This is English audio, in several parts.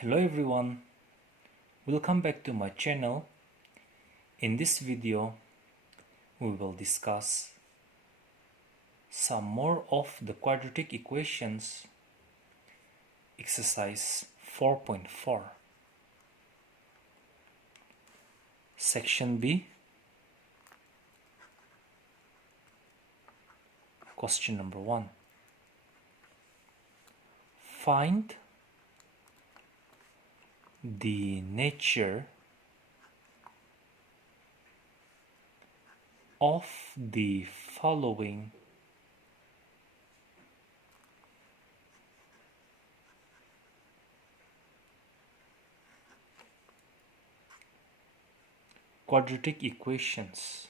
Hello everyone, welcome back to my channel. In this video we will discuss some more of the quadratic equations, exercise 4.4, section B, question number 1. Find the nature of the following quadratic equations.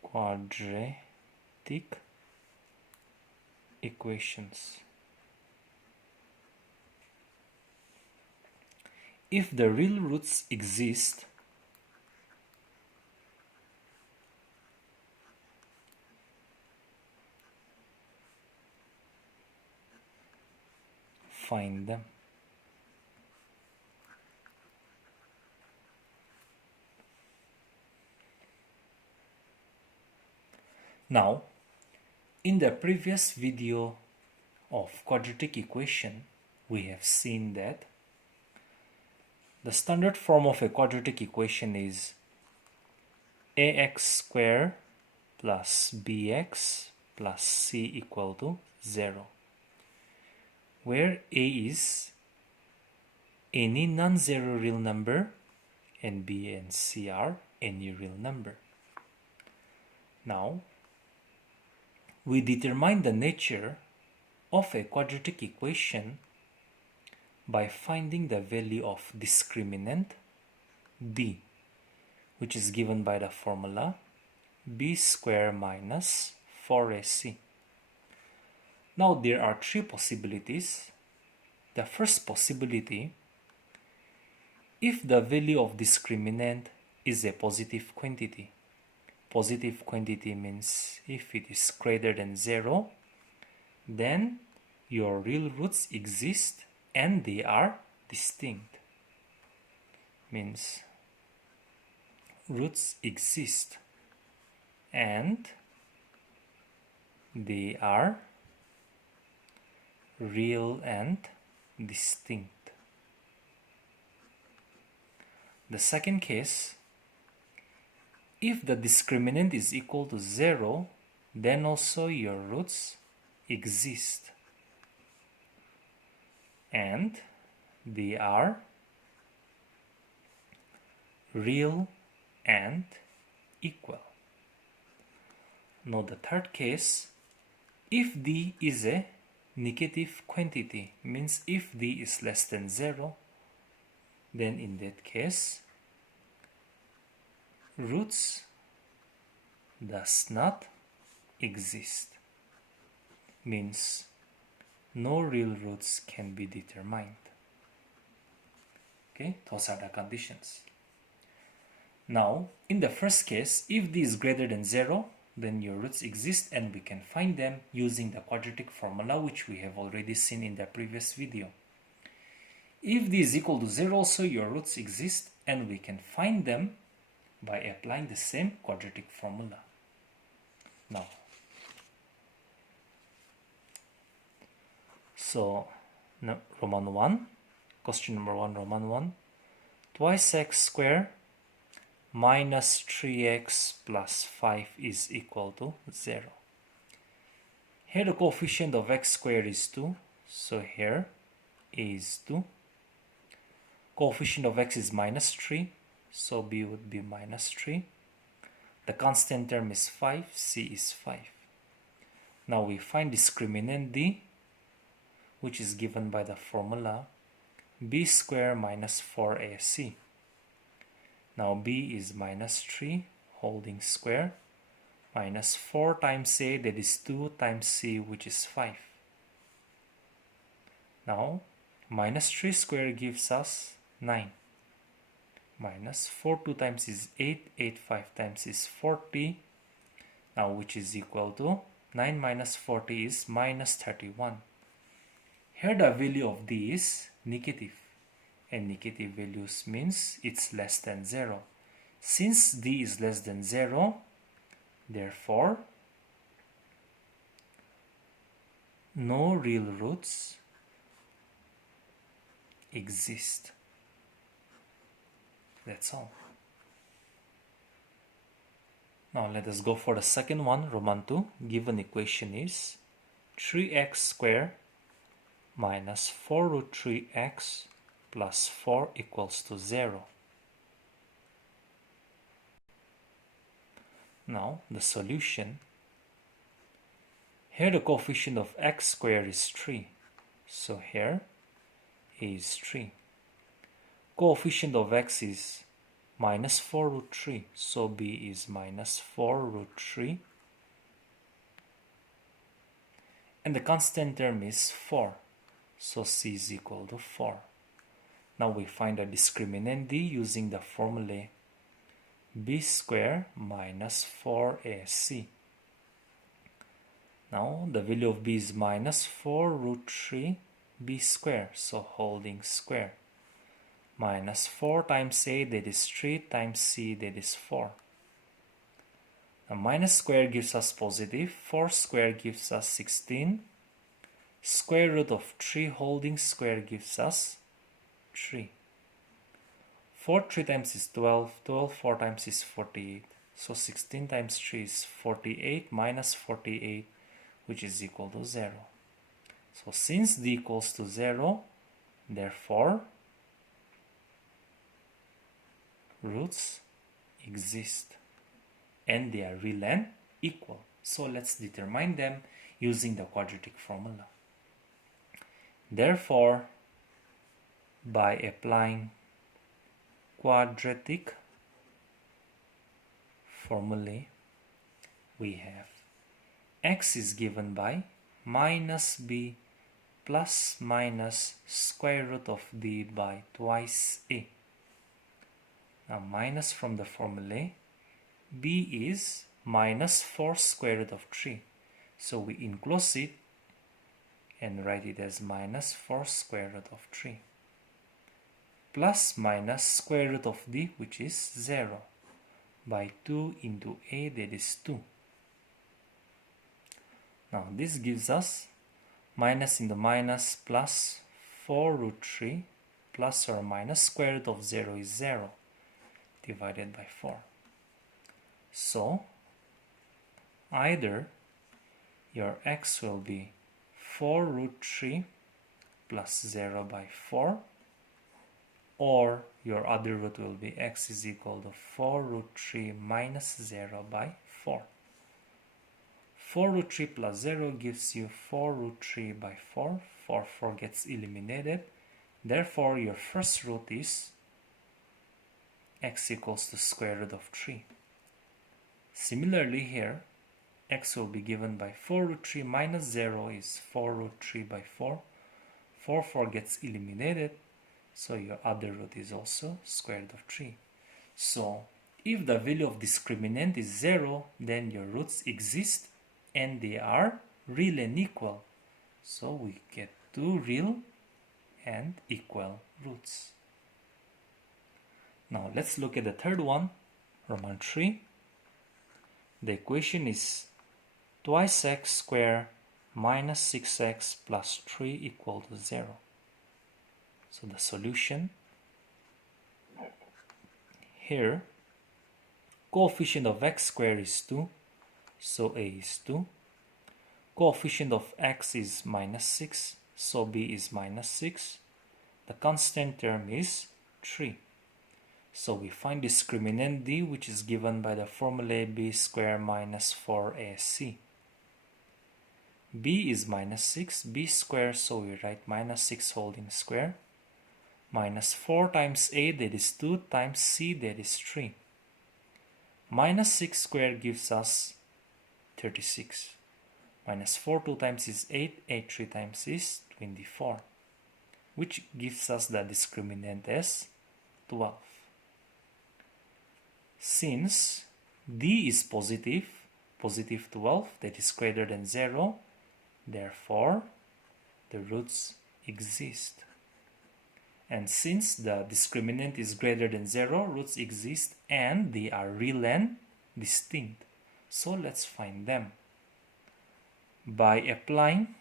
Quadratic equations. If the real roots exist, find them. Now, in the previous video of quadratic equation, we have seen that the standard form of a quadratic equation is ax squared plus bx plus c equal to 0, where a is any non-zero real number and b and c are any real number. Now, we determine the nature of a quadratic equation by finding the value of discriminant D, which is given by the formula b squared minus 4ac. Now there are three possibilities. The first possibility, if the value of discriminant is a positive quantity. Positive quantity means if it is greater than 0, then your real roots exist and they are distinct. Means roots exist and they are real and distinct. The second case, if the discriminant is equal to 0, then also your roots exist and they are real and equal. Now the third case, if D is a negative quantity, means if D is less than 0, then in that case roots does not exist, means no real roots can be determined. Okay, those are the conditions. Now, in the first case, if D is greater than 0, then your roots exist and we can find them using the quadratic formula, which we have already seen in the previous video. If D is equal to 0, also your roots exist and we can find them by applying the same quadratic formula. Now, so Roman 1, question number 1, Roman 1, twice x squared minus 3x plus 5 is equal to 0. Here the coefficient of x squared is 2, so here a is 2. Coefficient of x is minus 3, so b would be minus 3. The constant term is 5, c is 5. Now we find discriminant D, which is given by the formula b squared minus 4ac. Now b is minus 3 holding square minus 4 times a, that is 2 times c, which is 5. Now minus 3 square gives us 9. Minus 4 2 times is 8, 8 5 times is 40. Now which is equal to 9 minus 40 is minus 31. Here the value of D is negative, and negative values means it's less than 0. Since D is less than 0, therefore no real roots exist. That's all. Now let us go for the second one, Roman 2. Given equation is 3x squared minus 4 root 3x plus 4 equals to 0. Now the solution. Here the coefficient of x squared is 3. So here is 3. Coefficient of x is minus 4 root 3. So b is minus 4 root 3. And the constant term is 4. So c is equal to 4. Now we find the discriminant d using the formulae b squared minus 4ac. Now the value of b is minus 4 root 3 b squared, so holding square. Minus 4 times a, that is 3, times c, that is 4. Now minus square gives us positive, 4 square gives us 16. Square root of 3 holding square gives us 3. 4 3 times is 12, 12 4 times is 48. So 16 times 3 is 48 minus 48, which is equal to 0. So since d equals to 0, therefore roots exist and they are real and equal. So let's determine them using the quadratic formula. Therefore, by applying quadratic formulae, we have x is given by minus b plus minus square root of d by twice a. Now minus from the formulae, b is minus 4 square root of 3. So we enclose it and write it as minus 4 square root of 3. Plus minus square root of d, which is 0, by 2 into a, that is 2. Now this gives us minus into minus plus 4 root 3 plus or minus square root of 0 is 0 divided by 4. So either your x will be 4 root 3 plus 0 by 4, or your other root will be x is equal to 4 root 3 minus 0 by 4. 4 root 3 plus 0 gives you 4 root 3 by 4. 4 gets eliminated. Therefore, your first root is x equals to square root of 3. Similarly here, x will be given by 4 root 3 minus 0 is 4 root 3 by 4. 4 gets eliminated. So your other root is also square root of 3. So if the value of discriminant is 0, then your roots exist and they are real and equal. So we get two real and equal roots. Now let's look at the third one, Roman 3. The equation is twice x squared minus 6x plus 3 equal to 0. So the solution, here coefficient of x squared is 2, so a is 2. Coefficient of x is minus 6, so b is minus 6. The constant term is 3. So we find discriminant d, which is given by the formulae b squared minus 4ac. b is minus 6, b squared, so we write minus 6 holding square. Minus 4 times a, that is 2, times c, that is 3. Minus 6 squared gives us 36. Minus 4 2 times is 8, 8 3 times is 24, which gives us the discriminant as 12. Since d is positive, positive 12, that is greater than 0, therefore the roots exist. And since the discriminant is greater than 0, roots exist and they are real and distinct. So let's find them. By applying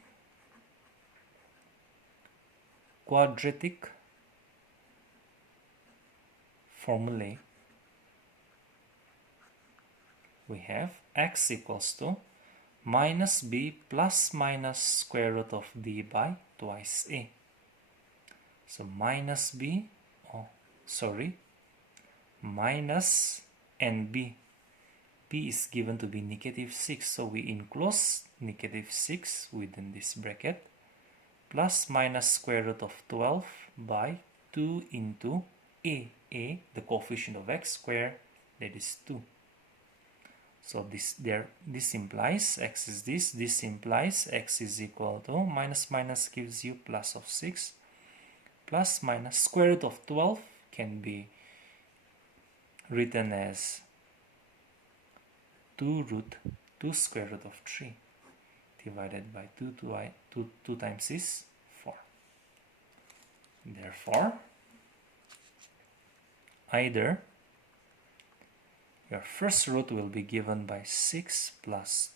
quadratic formulae, we have x equals to minus b plus minus square root of d by twice a. So minus b, minus nb. b is given to be negative 6, so we enclose negative 6 within this bracket, plus minus square root of 12 by 2 into a, the coefficient of x squared, that is 2. So this implies x is this implies x is equal to minus minus gives you plus of 6, plus minus square root of 12 can be written as 2 square root of 3 divided by 2 times is 4. Therefore, either your first root will be given by 6 plus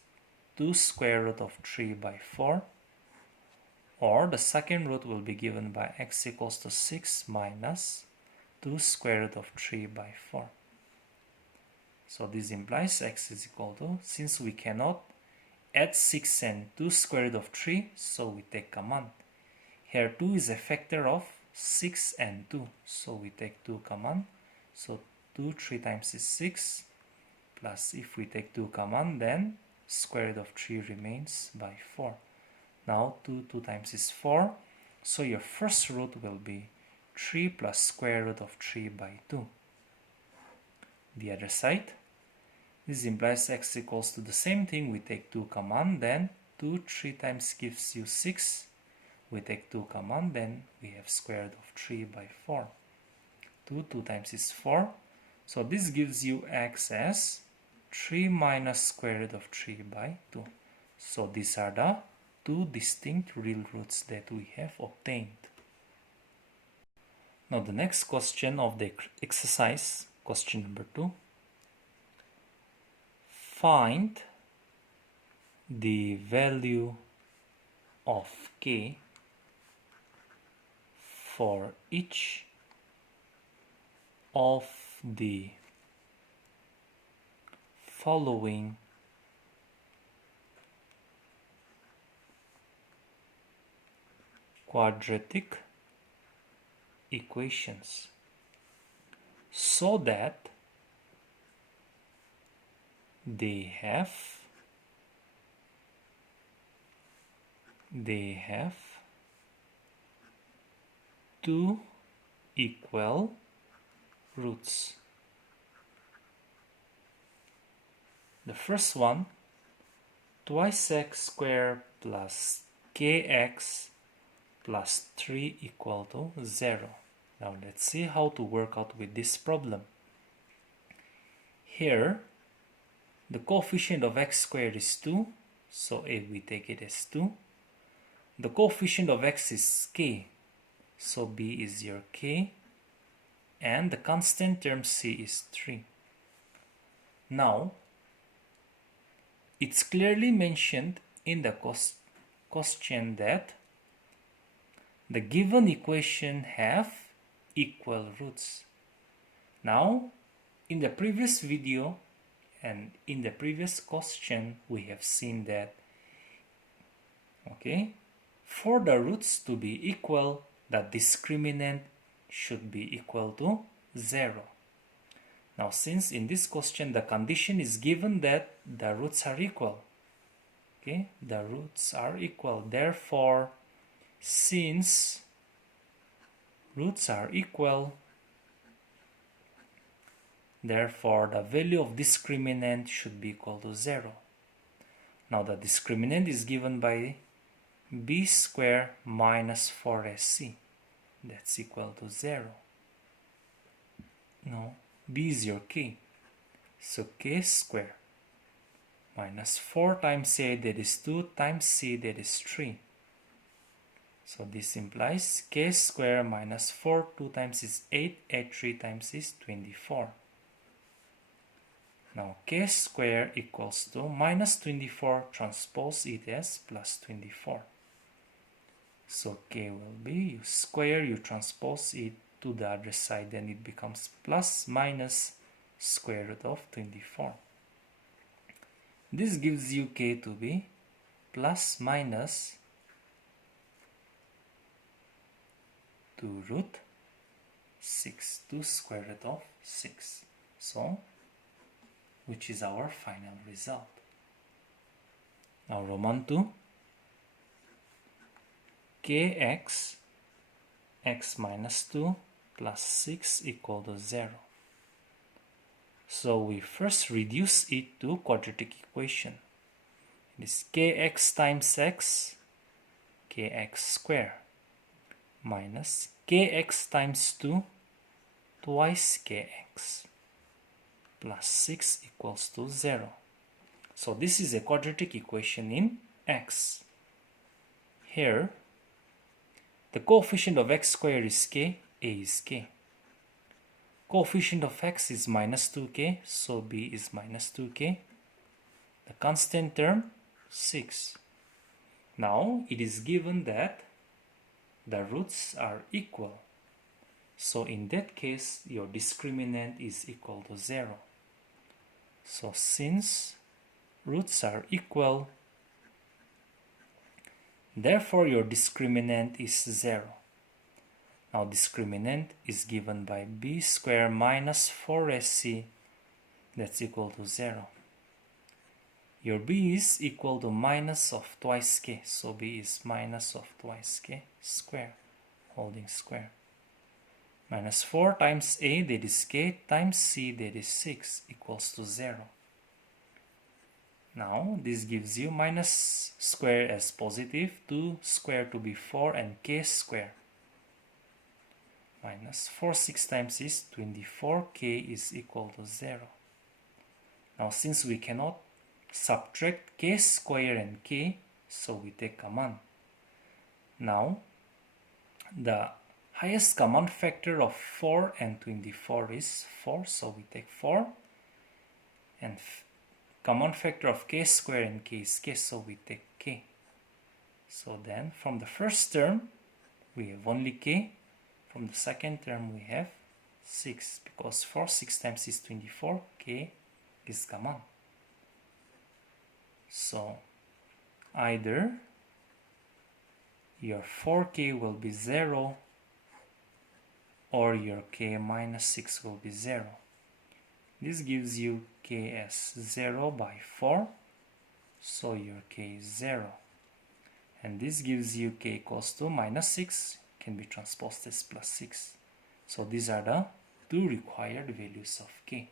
2 square root of 3 by 4, or the second root will be given by x equals to 6 minus 2 square root of 3 by 4. So this implies x is equal to, since we cannot add 6 and 2 square root of 3, so we take common. Here 2 is a factor of 6 and 2, so we take 2 common. So 2 3 times is 6, plus if we take 2 common, then square root of 3 remains by 4. Now 2 times is 4, so your first root will be 3 plus square root of 3 by 2. The other side, this implies x equals to the same thing. We take 2 common, then 2 3 times gives you 6. We take 2 common, then we have square root of 3 by 4. 2 times is 4. So this gives you x as 3 minus square root of 3 by 2. So these are the two distinct real roots that we have obtained. Now the next question of the exercise, question number 2. Find the value of k for each of the following quadratic equations, so that they have two equal roots. The first one, twice x squared plus kx plus 3 equal to 0. Now let's see how to work out with this problem. Here, the coefficient of x squared is 2, so A we take it as 2. The coefficient of x is k, so B is your k. And the constant term c is 3. Now, it's clearly mentioned in the question that the given equation have equal roots. Now, in the previous video and in the previous question, we have seen that, for the roots to be equal, the discriminant should be equal to 0. Now, since in this question the condition is given that the roots are equal, the roots are equal. Therefore, since roots are equal, therefore the value of discriminant should be equal to 0. Now the discriminant is given by b squared minus 4ac. That's equal to 0. Now b is your k. So k squared minus 4 times a, that is 2, times c, that is 3. So this implies k square minus 4, 2 times is 8, 8 3 times is 24. Now k square equals to minus 24 transpose it as plus 24. So k will be, you square, you transpose it to the other side, then it becomes plus minus square root of 24. This gives you k to be plus minus 2 root 6, 2 square root of 6. So, which is our final result. Now Roman 2, kx x minus 2 plus 6 equal to 0. So we first reduce it to quadratic equation. It is kx times x, kx square, minus kx times 2 twice kx, plus 6 equals to 0. So this is a quadratic equation in x. Here, the coefficient of x square is k, a is k. Coefficient of x is minus 2k, so b is minus 2k. The constant term, 6. Now, it is given that the roots are equal. So in that case, your discriminant is equal to 0. So since roots are equal, therefore your discriminant is 0. Now discriminant is given by b square minus 4ac, that's equal to 0. Your b is equal to minus of twice k, so b is minus of twice k square, holding square. Minus 4 times a, that is k, times c, that is 6, equals to 0. Now this gives you minus square as positive, 2 square to be 4, and k square. Minus 4 6 times is 24, k is equal to 0. Now since we cannot subtract k square and k, so we take common. Now the highest common factor of 4 and 24 is 4, so we take 4. And common factor of k square and k is k, so we take k. So then from the first term we have only k. From the second term we have 6, because 4 6 times is 24, k is common. So either your 4k will be 0 or your k minus 6 will be 0. This gives you k as 0 by 4, so your k is 0. And this gives you k equals to minus 6, can be transposed as plus 6. So these are the two required values of k.